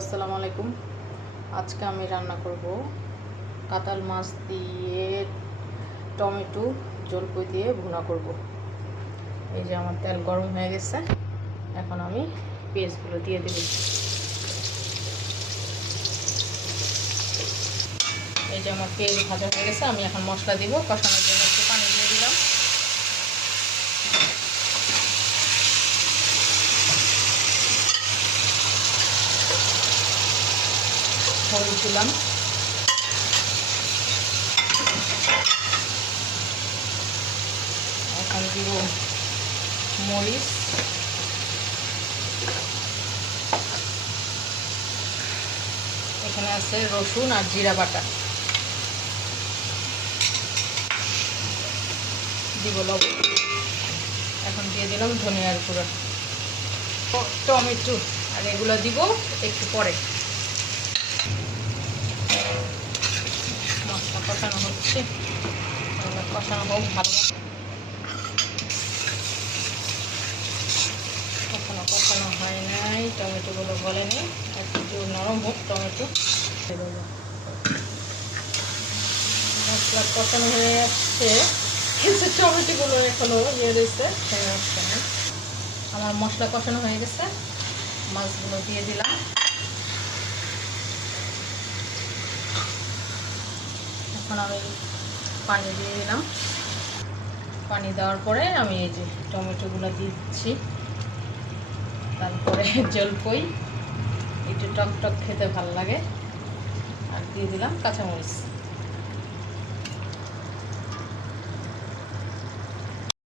আসসালামু আলাইকুম। আজকে আমি রান্না করব কাতাল মাছ দিয়ে টমেটো জলপাই দিয়ে ভুনা করব। এই যে আমার তেল গরম হয়ে গেছে, এখন আমি পেঁয়াজগুলো দিয়ে দেব। এই যে আমার পেঁয়াজ ভাজা হয়ে গেছে, আমি এখন মশলা দিব। কষানোর জন্য একটু পানি দিয়ে দিলাম, হলুদ দিলাম, এখন দিব মরিচ, এখানে আছে রসুন আর জিরা বাটা, দিব লবণ, এখন দিয়ে দিলাম ধনিয়ার গুঁড়ো, টমেটো, আর এগুলো দিব একটু পরে। মশলা কষানো হচ্ছে, কষানো হোক ভালো। কখনো কষানো হয় নাই, টমেটোগুলো গলেনি, একটু নরম হোক টমেটো। মশলা কষানো হয়ে যাচ্ছে, কিন্তু টমেটোগুলো এখনো রয়েছে, আসছে না। আমার মশলা কষানো হয়ে গেছে, মাছগুলো দিয়ে দিলাম। এখন আমি পানি দিয়ে দিলাম। পানি দেওয়ার পরে আমি এই যে টমেটোগুলো দিয়ে দিচ্ছি, তারপরে জলপাই, একটু টক টক খেতে ভালো লাগে, আর দিয়ে দিলাম কাঁচামরিচ।